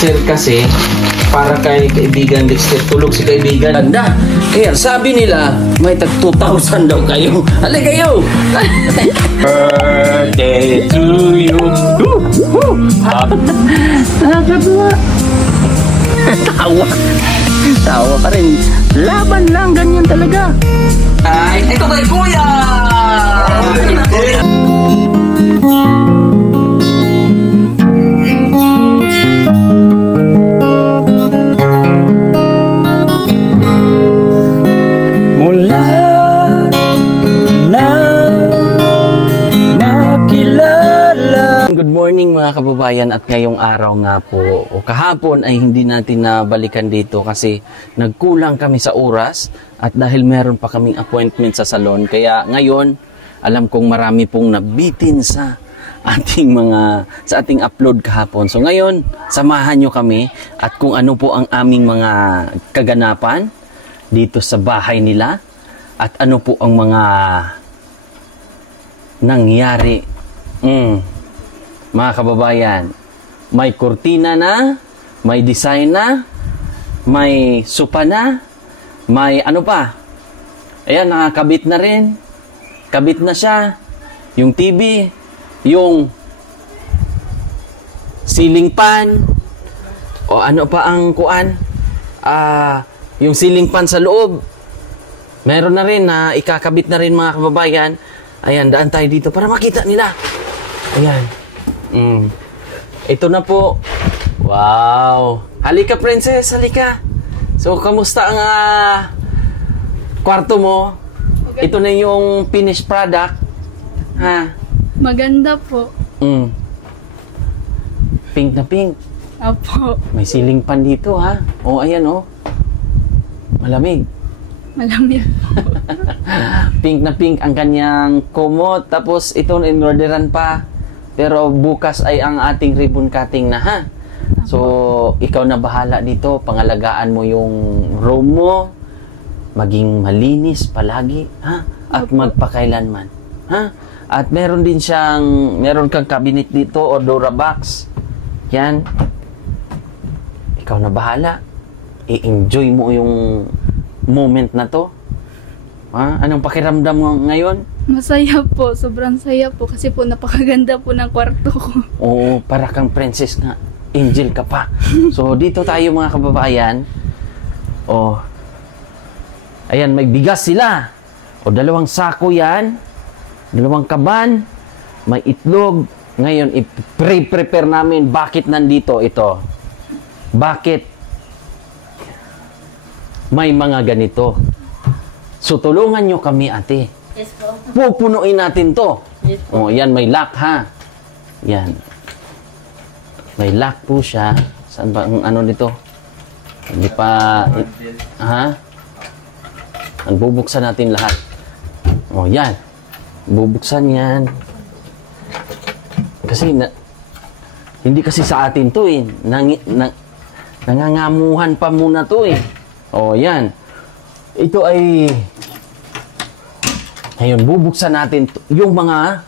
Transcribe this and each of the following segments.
Dexter kasi, para kay kaibigan Dexter, tulog si kaibigan. Ganda. Kaya sabi nila, may tag 2,000 daw kayo. Halika kayo! Birthday to you. Nakakatuwa. Tawa. Tawa pa rin. Laban lang, ganyan talaga. Ay, ito kay Kuya! Mula na makilala. Good morning mga kababayan, at ngayong araw nga po o kahapon ay hindi natin nabalikan dito kasi nagkulang kami sa oras at dahil meron pa kaming appointment sa salon, kaya ngayon alam kong marami pong nabitin sa ating upload kahapon. So ngayon, samahan nyo kami at kung ano po ang aming mga kaganapan dito sa bahay nila at ano po ang mga nangyari. Mga kababayan, may kurtina na, may design na, may sopa na, may ano pa. Ayan, nakakabit na rin. Kabit na siya. Yung TV, yung ceiling fan, o ano pa ang kuan? Yung ceiling fan sa loob. Meron na rin na ikakabit na rin mga kababayan. Ayan, daan tayo dito para makita nila. Ayan. Ito na po. Wow. Halika, princess. Halika. So, kamusta ang kwarto mo? Maganda. Ito na yung finished product. Ha? Maganda po. Pink na pink. Apo. May ceiling fan dito, ha? O, ayan, o. Malamig. Malamig. Pink na pink ang kanyang kumot. Tapos, ito in-orderan pa. Pero bukas ay ang ating ribbon cutting na, ha? So, ikaw na bahala dito. Pangalagaan mo yung room mo. Maging malinis palagi, ha? At magpakailanman, ha? At meron din meron kang cabinet dito o Dora box. Yan. Ikaw na bahala. I-enjoy mo yung moment na to. Ha? Anong pakiramdam mo ngayon? Masaya po. Sobrang saya po. Kasi po napakaganda po ng kwarto ko. Oo, para kang princess nga. Angel ka pa. So, dito tayo mga kababayan. Ayan, may bigas sila. 2 sako yan. 2 kaban. May itlog. Ngayon, i-prepare namin. Bakit nandito ito? Bakit may mga ganito? So, tulungan nyo kami, ate. Yes po. Pupunuin natin to. Yes po. Yan, may lock, ha? Yan. May lock po siya. Saan ba ang ano nito? Hindi pa... Ha? Bubuksan natin lahat. Yan. Bubuksan yan. Kasi hindi kasi sa atin to eh. Nangangamuhan pa muna to eh. Yan. Ito ay... Ngayon, bubuksan natin yung mga...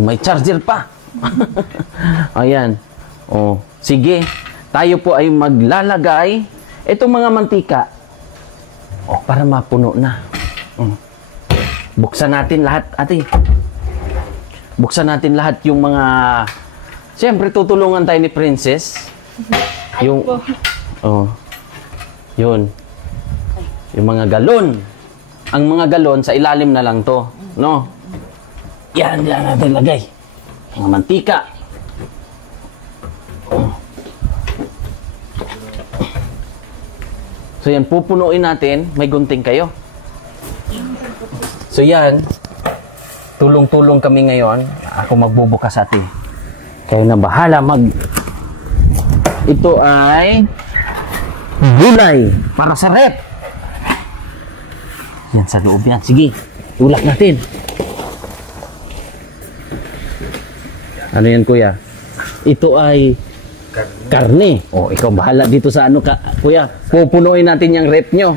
may charger pa. Ayan. Sige. Tayo po ay maglalagay itong mga mantika. Para mapuno na. Buksan natin lahat, ate. Buksan natin lahat yung mga... Siyempre, tutulungan tayo ni Princess. Yung... Yun. Yung mga galon. Ang mga galon, sa ilalim na lang to. No? Yan natin lagay. Mga mantika. So yan, pupunuin natin. May gunting kayo. So yan, tulong-tulong kami ngayon. Ako magbubukas, ate. Kayo na bahala Ito ay gulay para sa rep. Yan sa loob yan. Sige, tulak natin. Ano yan, kuya? Ito ay karne. Ikaw bahala dito sa ano, kuya. Pupunuin natin yung rep nyo.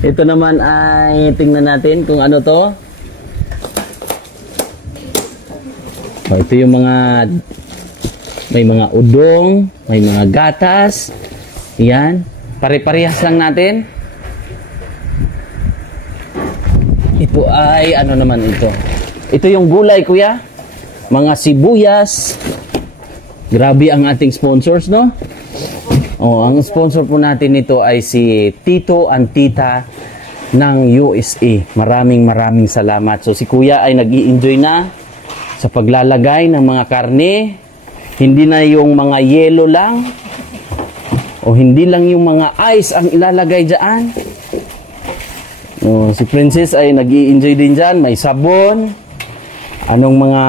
Ito naman ay tingnan natin kung ano to. Ito yung mga May mga udong, may mga gatas. Yan. Pare-parehas lang natin. Ito ay, ano naman ito? Ito yung gulay, kuya. Mga sibuyas. Grabe ang ating sponsors, no? Oh, ang sponsor po natin nito ay si Tito and Tita ng USA. Maraming salamat. So si kuya ay nag-i-enjoy na sa paglalagay ng mga karne. Hindi na yung mga yelo lang. O hindi lang yung mga ice ang ilalagay dyan. Si Princess ay nag-i-enjoy din dyan. May sabon. Anong mga...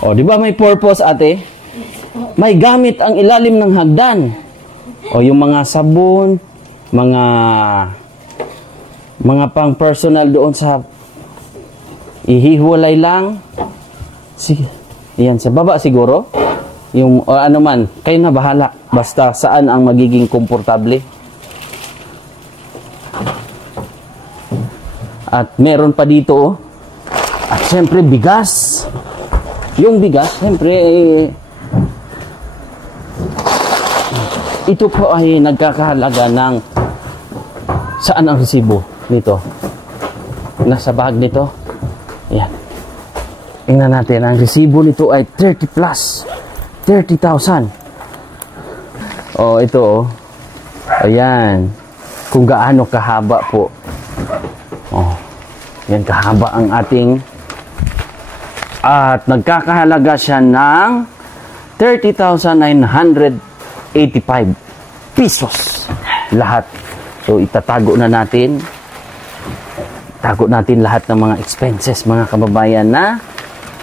O, di ba may purpose, ate? May gamit ang ilalim ng hagdan. O, yung mga sabon, mga pang personal doon sa ihiwalay lang. Sige. Yan, sa baba siguro. Yung, o ano man, kayo na bahala. Basta saan ang magiging komportable. At meron pa dito, oh. At syempre, bigas. Yung bigas, syempre, ito po ay nagkakahalaga ng saan ang resibo nito? Nasa bag nito. Ayan. Tingnan natin, ang resibo nito ay 30 plus. 30,000. Oh, ito oh. Ayan. Kung gaano kahaba po. Oh. Yan kahaba ang ating at nagkakahalaga siya ng 30,985 pesos lahat. So itatago na natin. Tago natin lahat ng mga expenses, mga kababayan, na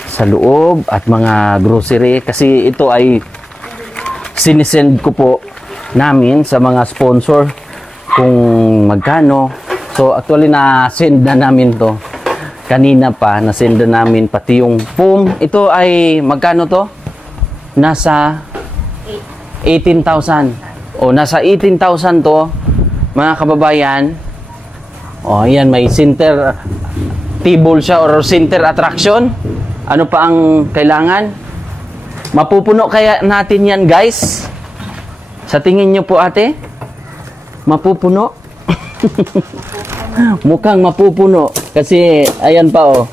sa loob at mga grocery kasi ito ay sinisend ko po namin sa mga sponsor kung magkano. So actually na-send na namin to kanina pa, na-send na namin pati yung foam. Ito ay magkano to? Nasa 18,000. O nasa 18,000 to, mga kababayan. O ayan, may center table siya or center attraction. Ano pa ang kailangan? Mapupuno kaya natin yan, guys? Sa tingin nyo po, ate? Mapupuno? Mukhang mapupuno. Kasi, ayan pa, oh.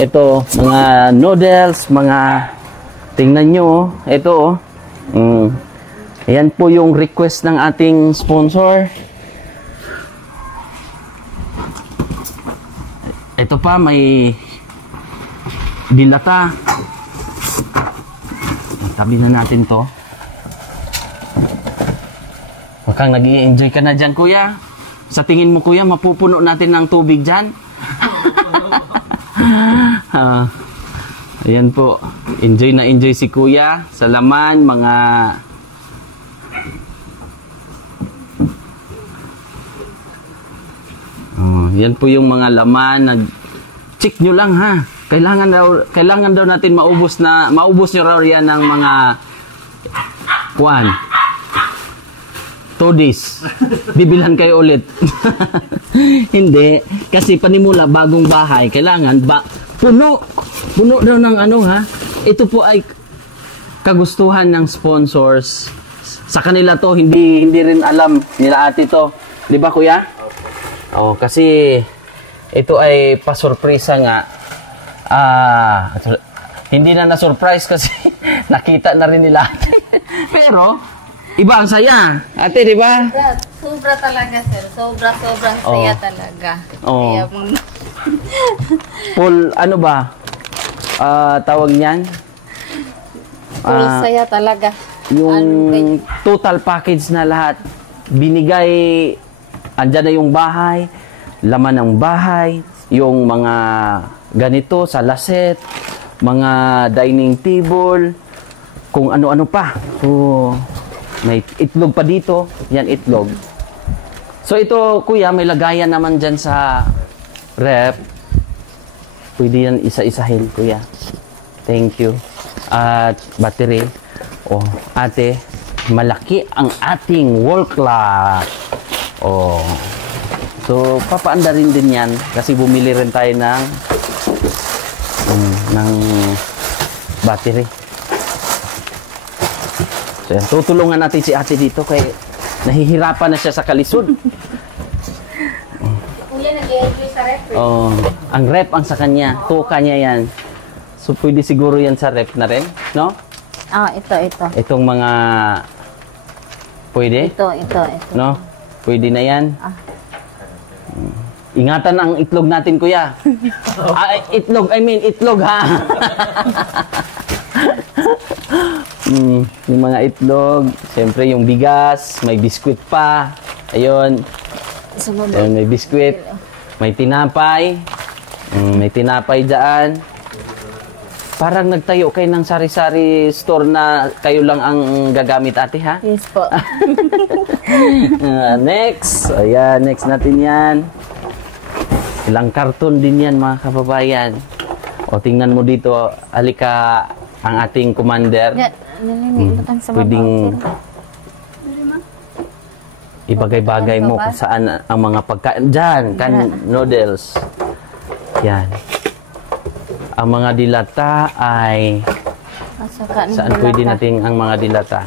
Ito, mga noodles, mga... Tingnan nyo, oh. Ito, oh. Ayan po yung request ng ating sponsor. Ito pa, may... dilata. Tabi na natin to. Mukhang nag-i-enjoy ka na dyan, kuya. Sa tingin mo, kuya, mapupuno natin ng tubig dyan? Ayan po. Enjoy na enjoy si kuya. Sa laman, mga... yan po yung mga laman. Check nyo lang, ha. Kailangan daw natin maubos nyo raw yan ng mga 2 days. Bibilhan kayo ulit. Hindi. Kasi panimula, bagong bahay, kailangan puno daw ng ano, ha. Ito po ay kagustuhan ng sponsors. Sa kanila to, hindi rin alam nila ate to. Di ba, kuya? Oh, kasi ito ay pasurpresa nga. Hindi na na-surprise kasi nakita na rin nila. Pero, iba ang saya. Ate, di ba? Sobra talaga, sir. Sobrang saya talaga. Oh. Kaya, Full, ano ba? Tawag niyan? full saya talaga. Yung total package na lahat. Binigay, andyan na yung bahay, laman ng bahay, yung mga ganito sa laset, mga dining table, kung ano-ano pa. So, may itlog pa dito. Yan, itlog. So, ito, kuya, may lagayan naman dyan sa rep. Pwede yan isa-isahin, kuya. Thank you. At battery. Oh, ate, malaki ang ating wall clock. Oh. So, papaanda rin din yan kasi bumili rin tayo ng battery. So, yan. Tutulungan natin si ate dito kay nahihirapan na siya sa kalisod. Kuya, nag-enjoy sa ref. Oh, ang rep ang sa kanya. Tuka niya yan. So, pwede siguro yan sa rep na rin, no? Ito. Itong mga... Pwede? Ito. No? Pwede na yan? Ingatan ang itlog natin, kuya. Itlog, ha? Yung mga itlog, siyempre yung bigas, may biskwit pa. Ayun. Ayun, may biskwit. May tinapay. May tinapay dyan. Parang nagtayo kayo ng sari-sari store na kayo lang ang gagamit, ate, ha? Yes po. Next. Ayan, next natin yan. Ilang karton din yan, mga kababayan. O, tingnan mo dito. Alika, ang ating commander. Pwedeng ibagay-bagay mo kung saan ang mga pagkain. Diyan, noodles. Yan. Ang mga dilata ay saan pwede natin ang mga dilata?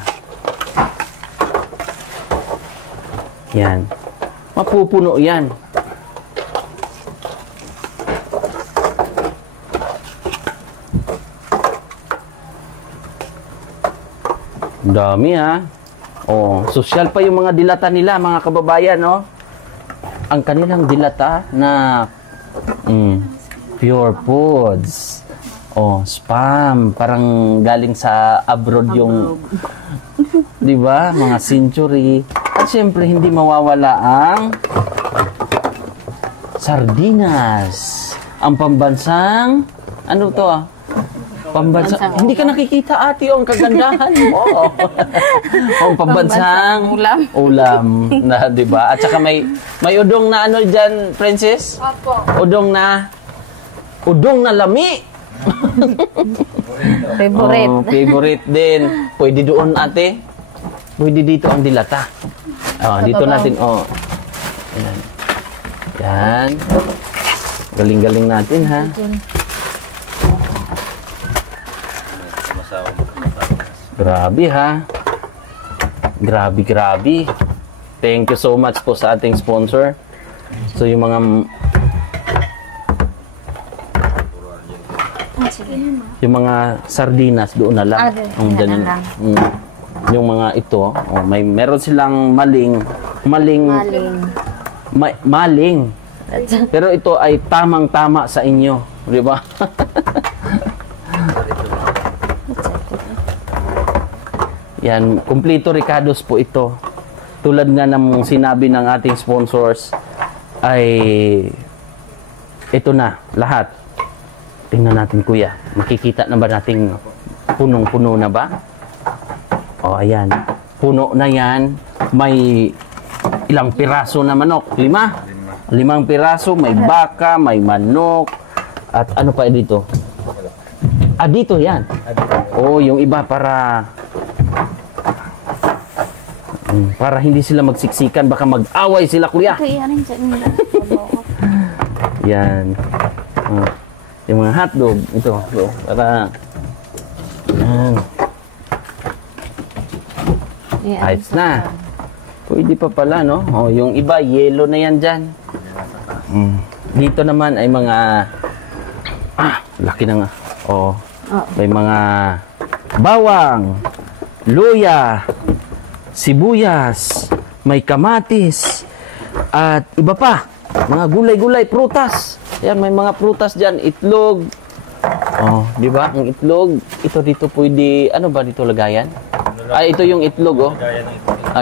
Yan. Mapupuno yan. Dami, ha. Oh, social pa yung mga dilata nila, mga kababayan, no? Ang kanilang dilata na pure foods. Oh, spam. Parang galing sa abroad yung... Di ba? Mga century. At syempre, hindi mawawala ang... sardinas. Ang pambansang... Ano to, ah? Pambansang... Hindi ka nakikita, ate, ang kagandahan mo. Ang pambansang... Ulam. Na, di ba? At saka may udong na ano dyan, Princess? Opo. Udong na lami. Favorite. Oh, favorite din. Pwede doon, ate. Pwede dito ang dilata. Oh, dito natin, oh. Yan. Yan. Galing-galing natin, ha? Grabe, ha? Grabe. Thank you so much po sa ating sponsor. So, yung mga sardinas doon na lang. Yung mga ito, meron silang maling. Pero ito ay tamang-tama sa inyo, di ba? Yan, kumpleto Ricardos po ito. Tulad nga ng sinabi ng ating sponsors ay ito na lahat. Tingnan natin, kuya. Makikita na ba nating punong-puno na ba? O, ayan. Puno na yan. May ilang piraso na manok? 5? 5 piraso. May baka, may manok. At ano pa dito? Dito yan. O, yung iba para hindi sila magsiksikan. Baka mag-away sila, kuya. Yan. Yung mga hotdog, ito, para ayos na. Pwede pa pala, no? O, yung iba, yellow na yan dyan. Dito naman ay mga laki na nga. O, may mga bawang, luya, sibuyas, may kamatis, at iba pa. Mga gulay-gulay, prutas. Yan, may mga prutas dyan. Itlog. Oh, di ba? Ang itlog. Ito dito pwede, ano ba dito lagayan? Ito yung itlog, oh.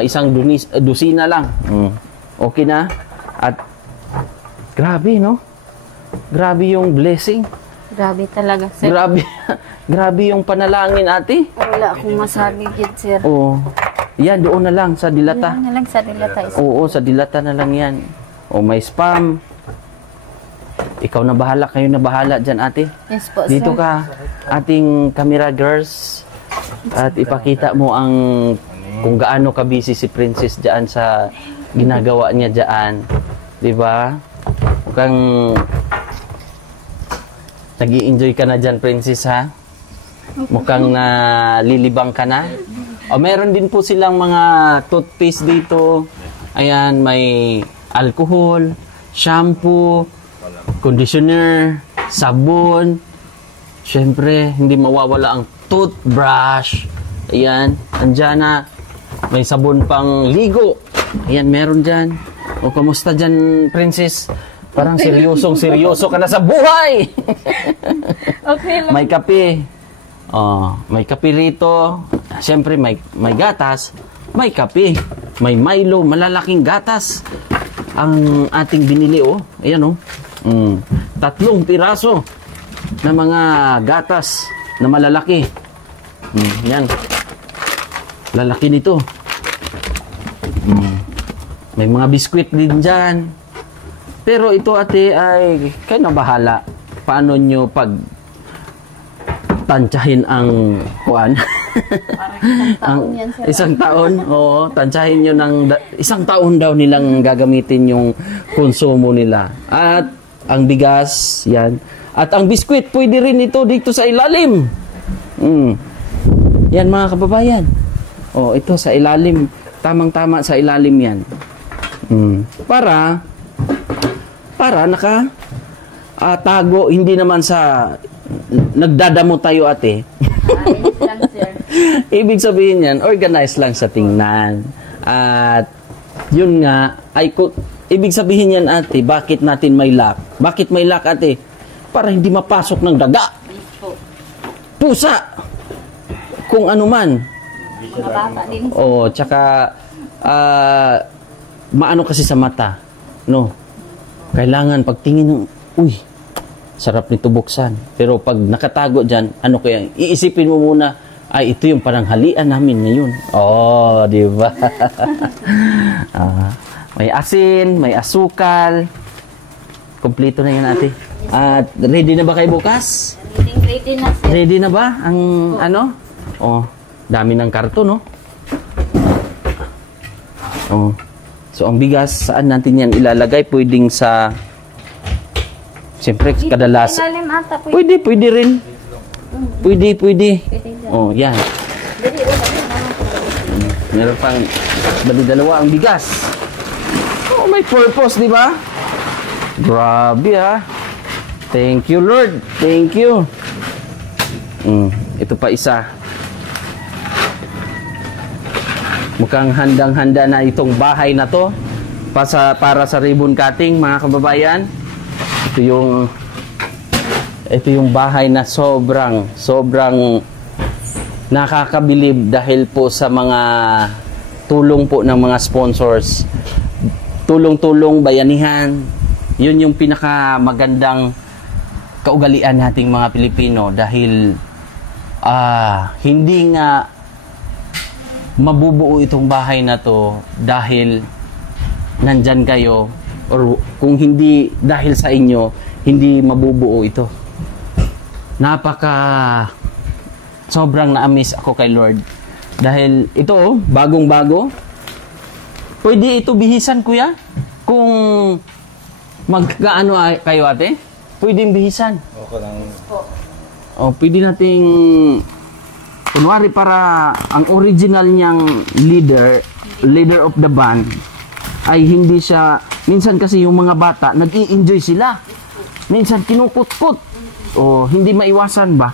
Isang dusina lang. Okay na. At, grabe, no? Grabe yung blessing. Grabe talaga, sir. Grabe yung panalangin, ate. Wala akong masabi, kid, sir. Oo. Yan, doon na lang sa dilata. Doon na lang sa dilata. Oo, sa dilata na lang yan. O, may spam. Ikaw na bahala, kayo na bahala dyan, ate. Yes po, Dito sir. ka, ating camera girls. At ipakita mo ang kung gaano ka busy si Princess dyan sa ginagawa niya dyan. Diba? Kung nag-i-enjoy ka na dyan, Princess, ha? Mukhang nalilibang ka na. O, meron din po silang mga toothpaste dito. Ayan, may alcohol, shampoo, conditioner, sabon. Siyempre, hindi mawawala ang toothbrush. Ayan, andyan na. May sabon pang ligo. Ayan, meron dyan. O, kamusta dyan, princess? Parang seryoso ka na sa buhay. Okay lang. May kape. Oh, may kape rito. Siyempre, may gatas. May kape. May Milo, malalaking gatas. Ang ating binili, oh. Ayan, oh. 3 piraso na mga gatas na malalaki. Yan. Lalaki nito. May mga biskwit din dyan. Pero ito, ate, ay kayo na bahala. Paano nyo pag tansyahin ang kuan? Isang taon? Oo, tansyahin nyo ng isang taon daw nilang gagamitin yung konsumo nila. At ang bigas, yan. At ang biskwit, pwede rin ito dito sa ilalim. Yan, mga kababayan. Oh, ito sa ilalim. Tamang-tama sa ilalim yan. Para tago, hindi naman sa nagdadamo tayo, ate. Ayos lang, sir. Ibig sabihin yan, organized lang sa tingnan. At yun nga, ibig sabihin yan, ate, bakit natin may lock? Bakit may lock, ate? Para hindi mapasok ng daga. Pusa. Kung ano man. Mga bata din. Oo, tsaka maano kasi sa mata. No? Kailangan pagtingin ng, uy, sarap nito buksan. Pero pag nakatago dyan, ano kaya? Iisipin mo muna, ay, ito yung pananghalian namin ngayon. Oh, di ba? May asin, may asukal. Kompleto na yan, ate. At ready na ba kayo bukas? Ready na, sir. Ready na ba ang ano? Oh, dami ng karton, no? Oh. So, ang bigas, saan natin yan ilalagay? Pwedeng sa... Siyempre, kadalas... Ilalim ata, pwede. Pwede rin. Pwede. Pwede Oh, yan. Meron pang dalawa ang bigas. Oh, may purpose, di ba? Grabe, ha? Thank you, Lord. Thank you. Ito pa isa. Mukhang handang-handa na itong bahay na to para sa ribbon cutting, mga kababayan. Ito yung bahay na sobrang nakakabilib dahil po sa mga tulong po ng mga sponsors. Tulong-tulong, bayanihan. Yun yung pinakamagandang kaugalian nating mga Pilipino dahil hindi nga mabubuo itong bahay na to dahil nandyan kayo, or kung hindi dahil sa inyo, hindi mabubuo ito. Sobrang na-amaze ako kay Lord dahil ito, bagong-bago. Pwede ito bihisan, kuya? Kung magkaano kayo, ate? Pwedeng bihisan. Okay lang. O, pwede nating kunwari para ang original niyang leader of the band ay hindi siya, minsan kasi yung mga bata nag-i-enjoy sila, minsan kinukut-kut, o hindi maiwasan ba?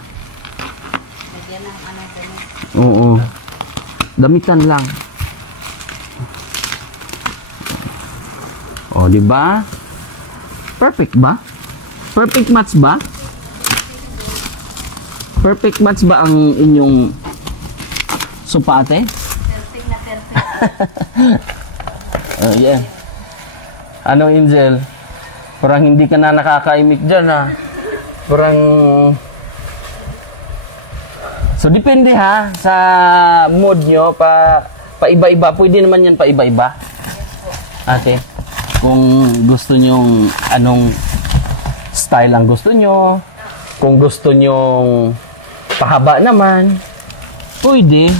Oo, damitan lang. O, di ba? Perfect ba? Perfect match ba? Perfect match ba ang inyong sopa, ate? Perfect na perfect. Yeah. Ano, Angel? Parang hindi ka na nakakaimik dyan, ha? Parang... So, depende, ha? Sa mood nyo, pa-iba-iba. Pwede naman yan pa-iba-iba. Ate, kung gusto nyong anong style ang gusto nyo, kung gusto nyong pahaba naman, pwede.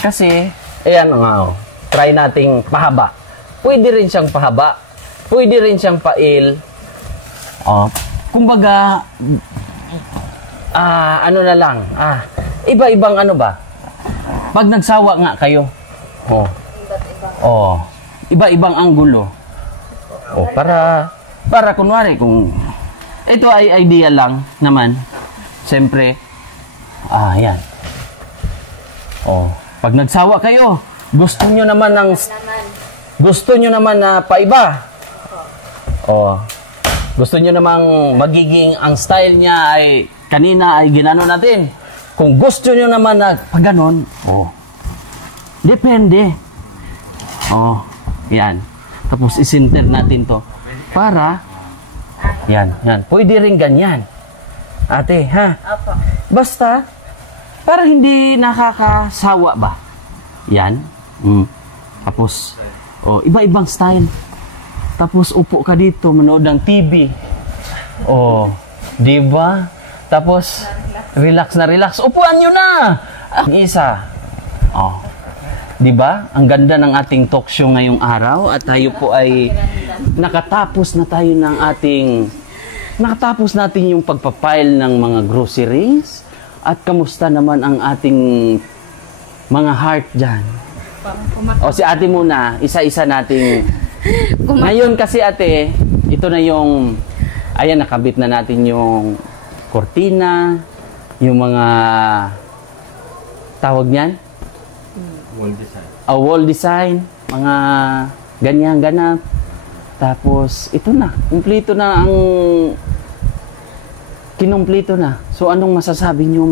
Kasi, ayan nga, try nating pahaba. Pwede rin siyang pahaba. Pwede rin siyang pail. kumbaga, ano na lang, iba-ibang ano ba? Pag nagsawa nga kayo, iba-ibang anggulo. Para kunwari, kung ito ay idea lang naman, siyempre, yan. Pag nagsawa kayo, gusto nyo naman na paiba. Gusto nyo namang magiging ang style niya ay kanina ay ginano natin. Kung gusto nyo naman na pag ganon, depende. Yan. Tapos isinter natin to. Para, yan. Pwede rin ganyan. Ate, ha? Opo. Basta, para hindi nakakasawa ba? Yan. Tapos, iba-ibang style. Tapos, upo ka dito, manood ng TV. Di ba? Tapos, relax na relax. Upuan nyo na! Isa. Di ba? Ang ganda ng ating talk show ngayong araw at tayo po ay nakatapos natin yung pagpapile ng mga groceries at kamusta naman ang ating mga heart dyan. Si ate muna, isa-isa nating ngayon kasi ate, ito na yung nakabit na natin yung kortina, yung mga tawag niyan? Wall design, mga ganyan ganap. Tapos ito na, kumpleto na ang kinumpleto na. So anong masasabi niyo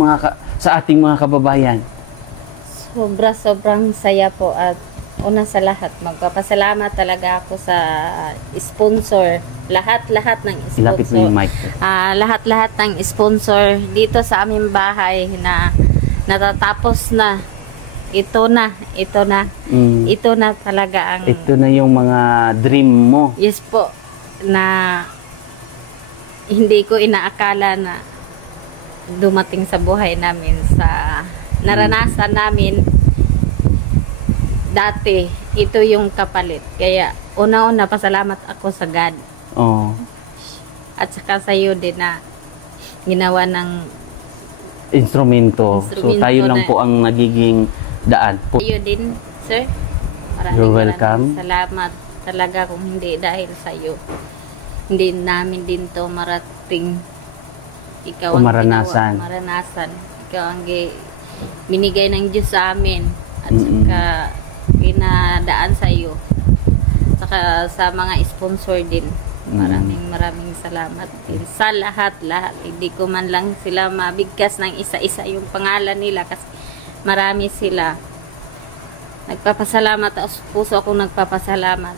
sa ating mga kababayan? Sobrang saya po at una sa lahat, magpapasalamat talaga ako sa sponsor. Lahat ng sponsor. Ilapit mo yung mic. Lahat ng sponsor dito sa aming bahay na natatapos na. Ito na talaga ang... Ito na yung mga dream mo. Yes po, na hindi ko inaakala na dumating sa buhay namin, sa naranasan namin dati. Ito yung kapalit. Kaya una-una pasalamat ako sa God. At saka sa iyo din na ginawa ng instrumento. So tayo lang po ang nagiging daan. Iyo din, sir. You're welcome. Salamat talaga, kung hindi dahil sa iyo, hindi namin din to marating. Ikaw ang maranasan. Ikaw ang binigay ng Diyos sa amin. At saka pinadaan sa iyo. Saka sa mga sponsor din. Maraming salamat din sa lahat. Hindi ko man lang sila mabigkas ng isa-isa yung pangalan nila kasi marami sila. Nagpapasalamat. Puso akong nagpapasalamat.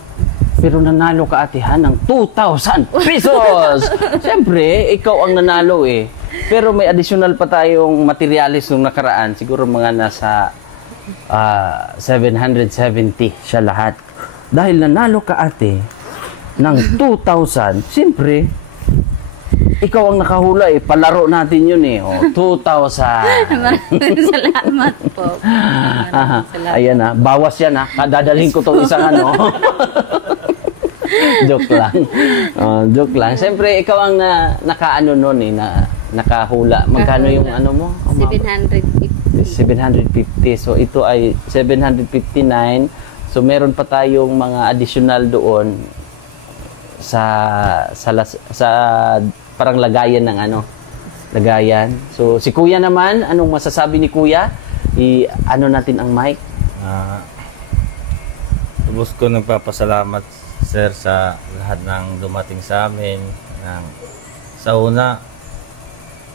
Pero nanalo ka ate ng 2,000 pesos! Siyempre, ikaw ang nanalo eh. Pero may additional pa tayong materialis nung nakaraan. Siguro mga nasa 770 siya lahat. Dahil nanalo ka ate ng 2,000, siyempre, ikaw ang nakahula eh. Palaro natin yun eh. 2,000. Maraming salamat po. Salamat. Ayan bawas yan dadalhin ko tong isang joke lang. Joke lang. Siyempre, ikaw ang nakaano nun eh, nakahula. Magkano yung mo? 750. 750. So, ito ay 759. So, meron pa tayong mga additional doon sa parang lagayan ng lagayan. So, si Kuya naman, anong masasabi ni Kuya? Natin ang mic. Lubos ko nagpapasalamat, sir, sa lahat ng dumating sa amin. Sa una,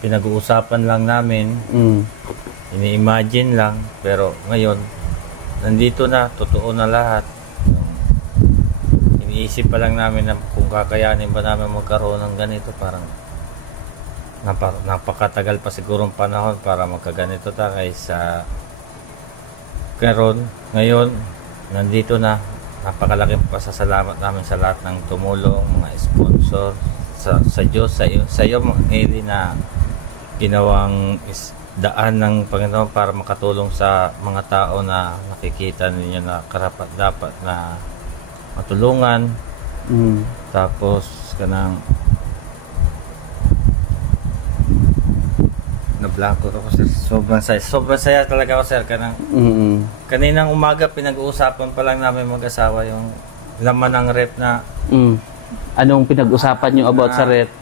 pinag-uusapan lang namin, ini-imagine lang, pero ngayon, nandito na, totoo na lahat. Iniisip pa lang namin na kung kakayanin ba namin magkaroon ng ganito, parang napakatagal pa sigurong panahon para magkaganito kaysa karon. Ngayon, nandito na. Napakalaking pasasalamat namin sa lahat ng tumulong, mga sponsor, sa Diyos, sa iyo Eli, na ginawang daan ng Panginoon para makatulong sa mga tao na nakikita ninyo na karapat dapat na matulungan. Tapos kanang Na-blanco ako, sir. Sobrang saya talaga ako, sir. Kaninang umaga, pinag-uusapan pa lang namin mag-asawa yung laman ng rep na... Anong pinag-usapan nyo about sa rep?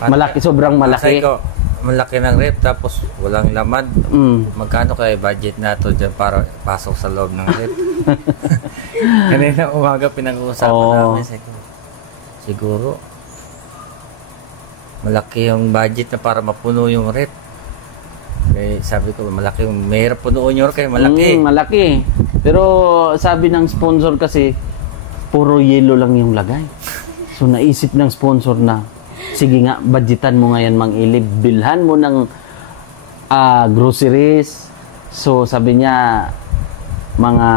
Malaki, sobrang malaki. Ko, malaki ng rep, tapos walang laman. Magkano kaya budget na to dyan para pasok sa loob ng rep? Kaninang umaga, pinag-uusapan namin. Siguro, malaki yung budget na para mapuno yung rep. Kaya sabi ko, malaki yung mahirap punuin yung rep, kaya malaki. Malaki. Pero sabi ng sponsor kasi, puro yelo lang yung lagay. So naisip ng sponsor na, sige nga, budgetan mo ngayon Mang Ilib, bilhan mo ng groceries. So sabi niya, mga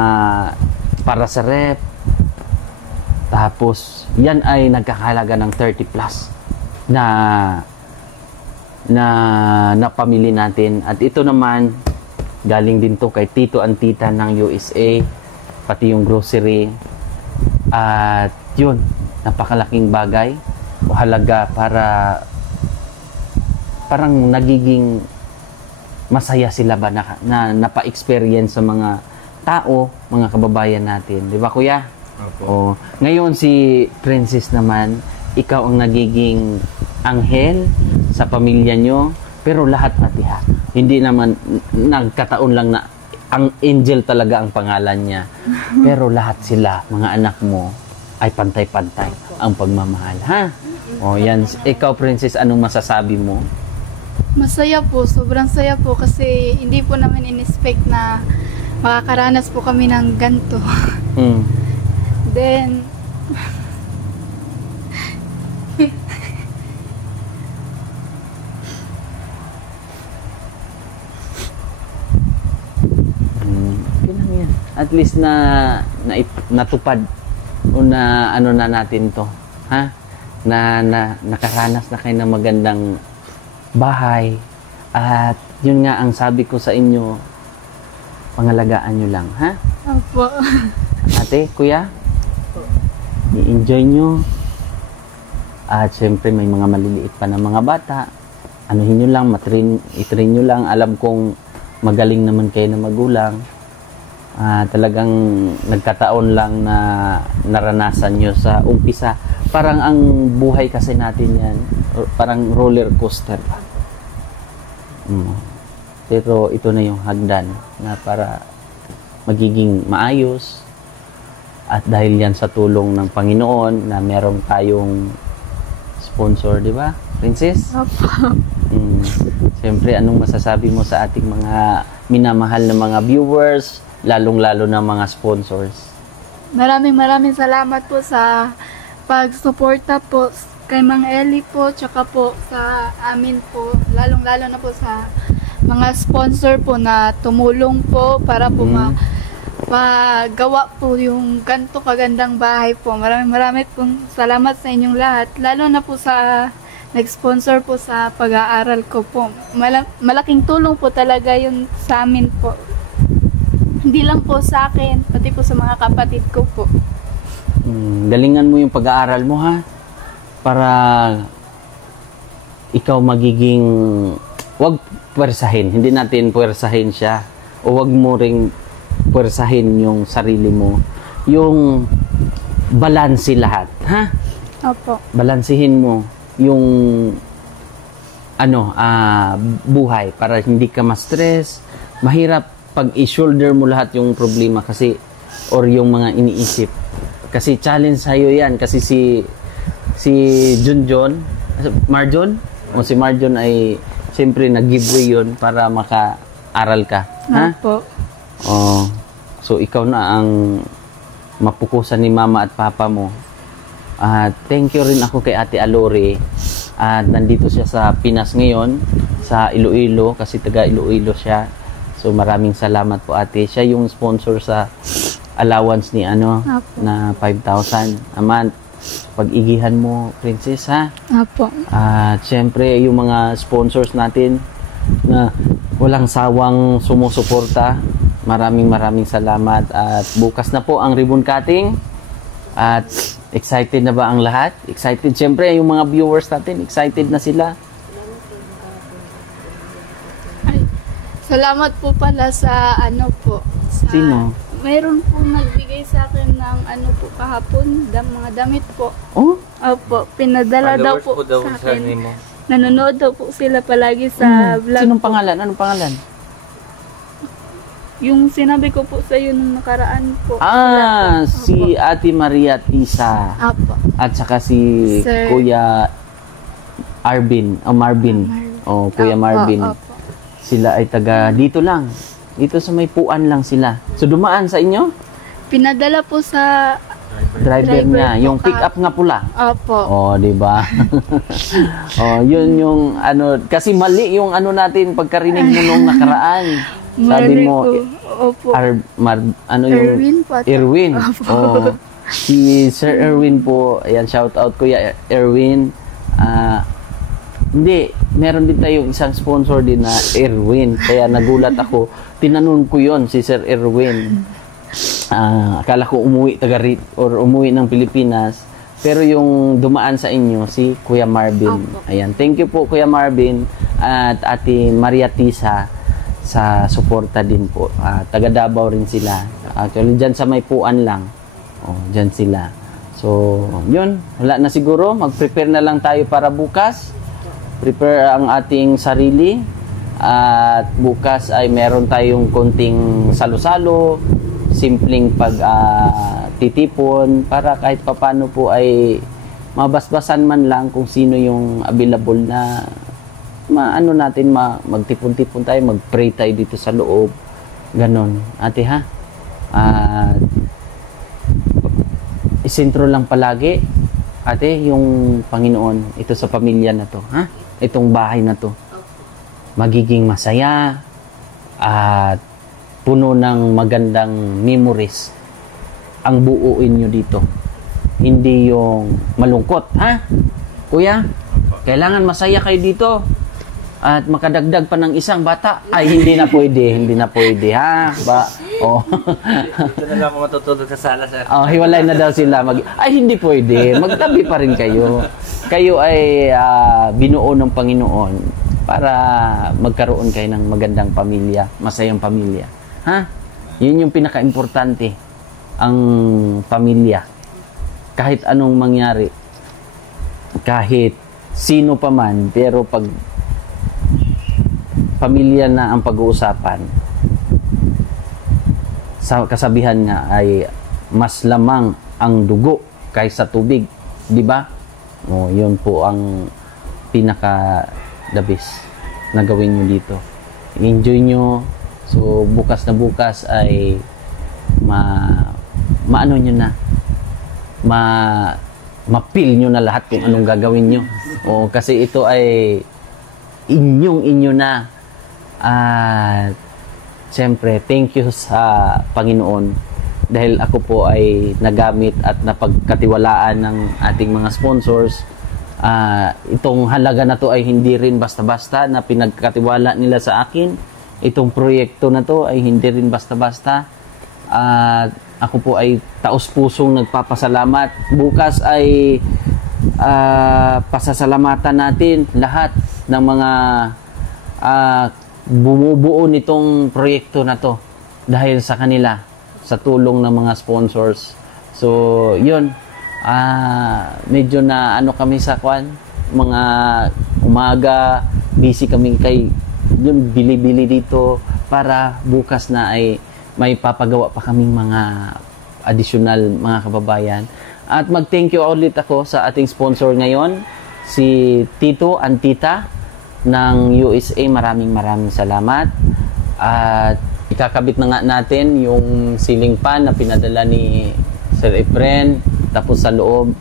para sa rep. Tapos, yan ay nagkakahalaga ng 30 plus na pamili natin. At ito naman, galing din to kay Tito and Tita ng USA, pati yung grocery. At yun, napakalaking bagay o halaga para parang nagiging masaya sila ba na napa-experience sa mga tao, mga kababayan natin. Di ba, Kuya? O, ngayon si Princess naman, ikaw ang nagiging anghel sa pamilya nyo, pero lahat patiha. Hindi naman nagkataon lang na ang angel talaga ang pangalan niya. Pero lahat sila, mga anak mo, ay pantay-pantay ang pagmamahal. Ha? O yan, ikaw Princess, anong masasabi mo? Masaya po, sobrang saya po kasi hindi po namin in-expect na makakaranas po kami ng ganito. Then, yan. At least natupad o na ano na natin to, ha? Na nakaranas na kayo ng magandang bahay. At yun nga ang sabi ko sa inyo, pangalagaan nyo lang, ha? opo. Ate, Kuya, i-enjoy nyo. At syempre may mga maliliit pa na mga bata. Anuhin nyo lang, i-train nyo lang. Alam kong magaling naman kayo na magulang. Talagang nagkataon lang na naranasan nyo sa umpisa. Parang ang buhay kasi natin yan, parang roller coaster pa. Pero ito na yung hagdan na para magiging maayos. At dahil yan sa tulong ng Panginoon na meron tayong sponsor, di ba, Princess? Opo. Siyempre, anong masasabi mo sa ating mga minamahal na mga viewers, lalong-lalo na mga sponsors? Maraming salamat po sa pagsuporta po kay Mang Eli po, tsaka po sa amin po, lalong-lalo na po sa mga sponsor po na tumulong po para po magawa po yung ganito kagandang bahay po. Maraming pong salamat sa inyong lahat, lalo na po sa nag-sponsor po sa pag-aaral ko po. Malaking tulong po talaga yun sa amin po. Hindi lang po sa akin, pati po sa mga kapatid ko po. Galingan mo yung pag-aaral mo, ha? Para ikaw magiging, wag puwersahin. Hindi natin puwersahin siya. O wag mo ring puwersahin yung sarili mo. Yung balanse lahat, ha? Opo. Balansihin mo yung buhay para hindi ka ma-stress. Mahirap pag i-shoulder mo lahat yung problema kasi or yung mga iniisip. Kasi challenge sa'yo yan. Kasi si Marjon ay siyempre nag-giveaway yun para maka-aral ka. Ha? Opo. So ikaw na ang mapukusan ni mama at papa mo. Thank you rin ako kay Ate Alore. Nandito siya sa Pinas ngayon, sa Iloilo, kasi taga Iloilo siya. So maraming salamat po, ate. Siya yung sponsor sa allowance ni na 5,000 a month. Pag-igihan mo, Princess, ha? Opo. At syempre yung mga sponsors natin na walang sawang sumusuporta. Maraming salamat. At bukas na po ang ribbon cutting. At excited na ba ang lahat? Excited. Siyempre, yung mga viewers natin, excited na sila. Salamat po pala sa ano po. Sa, Sino? Mayroon po nagbigay sa akin ng ano po kahapon, mga damit po. Oh? Opo, pinadala daw Followers po daw sa sa akin. mo. Nanonood daw po sila palagi sa vlog. Sinong po. pangalan? Anong pangalan? Yung sinabi ko po sa iyo nung nakaraan po. Ah, Sila po. si Ate Maria Tisa. Opo. At saka si Sir- Kuya Marvin. Oh, Kuya Opo, Marvin. opo. Sila ay taga dito lang. Dito sa may puan lang sila. So dumaan sa inyo? Pinadala po sa Driver Driver niya. po Yung pick up nga pula. Opo. Oh, di ba? Oh, yun yung ano, kasi mali yung ano natin pagkarinig mo nung nakaraan. Sabi Mali mo, po. Opo. ano yung Erwin po. ata. Erwin. Opo. Oh. Si Sir Erwin po, ayan, shout out Kuya Erwin. Hindi, meron din tayong isang sponsor din na Erwin. Kaya nagulat ako. Tinanong ko yon si Sir Erwin. Akala ko umuwi umuwi ng Pilipinas. Pero yung dumaan sa inyo, si Kuya Marvin. Opo. Ayan, thank you po Kuya Marvin at Ate Maria Tisa sa suporta din po. Taga Davao rin sila. Actually, dyan sa may puan lang. Oh, dyan sila. So, yun. Wala na siguro. Mag-prepare na lang tayo para bukas. Prepare ang ating sarili. At bukas ay meron tayong konting salo-salo. Simpleng titipon para kahit papano po ay mabasbasan man lang kung sino yung available na magtipon-tipon tayo, mag-pray tayo dito sa loob. Ganon. Ate ha? Isentro lang palagi, ate, yung Panginoon, ito sa pamilya na to, ha? Itong bahay na to. Magiging masaya at puno ng magandang memories ang buuin nyo dito. Hindi yung malungkot, ha? Kuya, kailangan masaya kayo dito. At makadagdag pa ng isang bata, ay hindi na pwede, ha? Ito na lang ako matutulog sa sala, sir. Hiwalay na daw sila. Hindi pwede. Magtabi pa rin kayo. Kayo ay binuo ng Panginoon para magkaroon kayo ng magandang pamilya, masayang pamilya. Ha? Yun yung pinaka-importante. Ang pamilya. Kahit anong mangyari, kahit sino pa man, pero pag pamilya na ang pag-uusapan, sa kasabihan nga ay mas lamang ang dugo kaysa tubig, di ba? Yun po ang pinaka the best na gawin nyo dito. Enjoy nyo. So bukas na bukas ay maano nyo na, ma-feel nyo na lahat kung anong gagawin nyo. Kasi ito ay inyo na. At siyempre, thank you sa Panginoon dahil ako po ay nagamit at napagkatiwalaan ng ating mga sponsors. Itong halaga na to ay hindi rin basta-basta na pinagkatiwala nila sa akin. Itong proyekto na to ay hindi rin basta-basta. Ako po ay taos-pusong nagpapasalamat. Bukas ay pasasalamatan natin lahat ng mga bumubuo nitong proyekto na to dahil sa kanila, sa tulong ng mga sponsors. So, yun. Medyo na kami sa mga umaga, busy kami kay yung bili-bili dito para bukas na ay may papagawa pa kaming mga additional mga kababayan. At mag-thank you ulit ako sa ating sponsor ngayon, si Tito and Tita ng USA. Maraming salamat. At ikakabit na nga natin yung ceiling fan na pinadala ni Sir Efren. Tapos sa loob,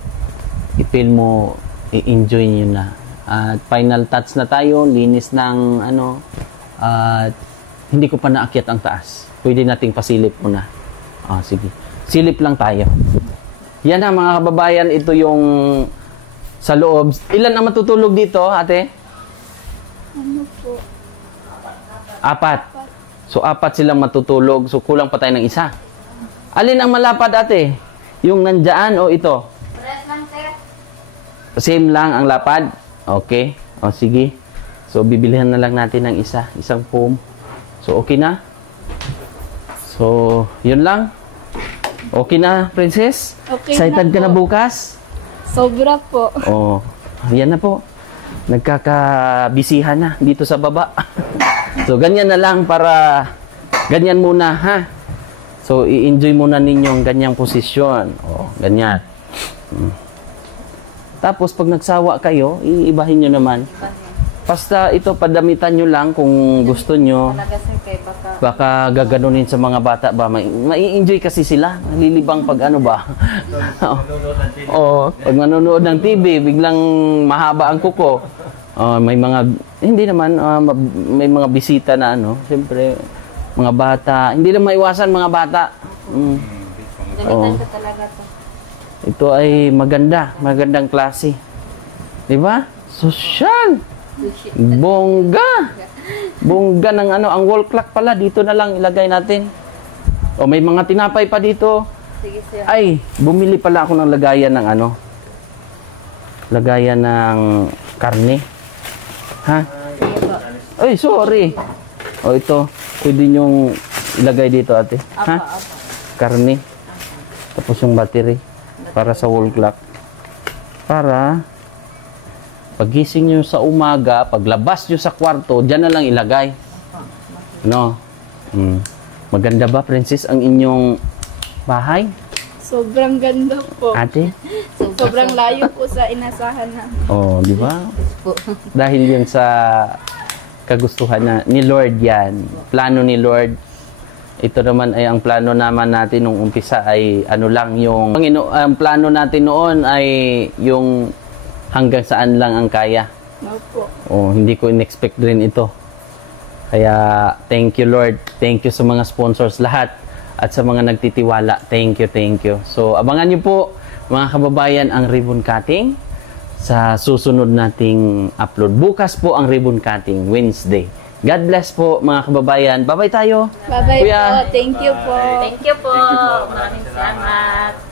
i-feel mo, i-enjoy nyo na. At final touch na tayo, linis ng hindi ko pa naakyat ang taas. Pwede nating pasilip muna. Sige. Silip lang tayo. Yan ang mga kababayan, ito yung sa loob. Ilan ang matutulog dito, ate? Ano po? 4. So 4 silang matutulog. So kulang pa tayo ng isa. Alin ang malapad, ate? Yung nandyan o ito? Same lang ang lapad? Okay. Sige. So bibilihan na lang natin ng isang foam. So, okay na? So, yun lang. Okay na, Princess? Okay Excited na ka na po. bukas? Sobra po. Oh, yan na po. Nagkakabisihan na dito sa baba. So, ganyan na lang para ganyan muna, ha? So, i-enjoy muna ninyo ang ganyang posisyon. Oh, ganyan. Tapos, pag nagsawa kayo, iibahin nyo naman. Basta ito, padamitan nyo lang kung gusto nyo. Talaga sir, kay baka Baka gaganunin sa mga bata ba. Mai-enjoy kasi sila. Nalilibang pag ano ba. Pag manonood ng TV, biglang mahaba ang kuko. May mga, hindi naman, may mga bisita na ano. Siyempre, mga bata. Hindi na maiwasan mga bata. gamitan ko talaga to. Ito ay magandang klase. Di ba? Sosyal. Bongga. Bongga ng ano, ang wall clock pala, dito na lang ilagay natin. O may mga tinapay pa dito. Sige sir. Ay, bumili pala ako ng lagayan ng ano. Lagayan ng karne. Ha? Ay, sorry. O ito, pwede nyong ilagay dito ate. Ha? Apa. Karne. Tapos yung battery. Para sa wall clock. Para pagising nyo sa umaga, paglabas nyo sa kwarto, dyan na lang ilagay. No? Maganda ba, Princess, ang inyong bahay? Sobrang ganda po. Ate? Sobrang layo po sa inasahan namin. Oh, di ba? Dahil yun sa kagustuhan na ni Lord yan. Plano ni Lord. Ito naman ay ang plano naman natin nung umpisa ay ano lang yung ang plano natin noon ay yung hanggang saan lang ang kaya. Opo. Oh, hindi ko in-expect rin ito. Kaya thank you Lord. Thank you sa mga sponsors lahat at sa mga nagtitiwala. Thank you. So abangan niyo po mga kababayan ang ribbon cutting sa susunod nating upload. Bukas po ang ribbon cutting, Wednesday. God bless po mga kababayan. Bye-bye tayo. Bye-bye Kuya. po. Thank you po. Thank you po. Maraming salamat.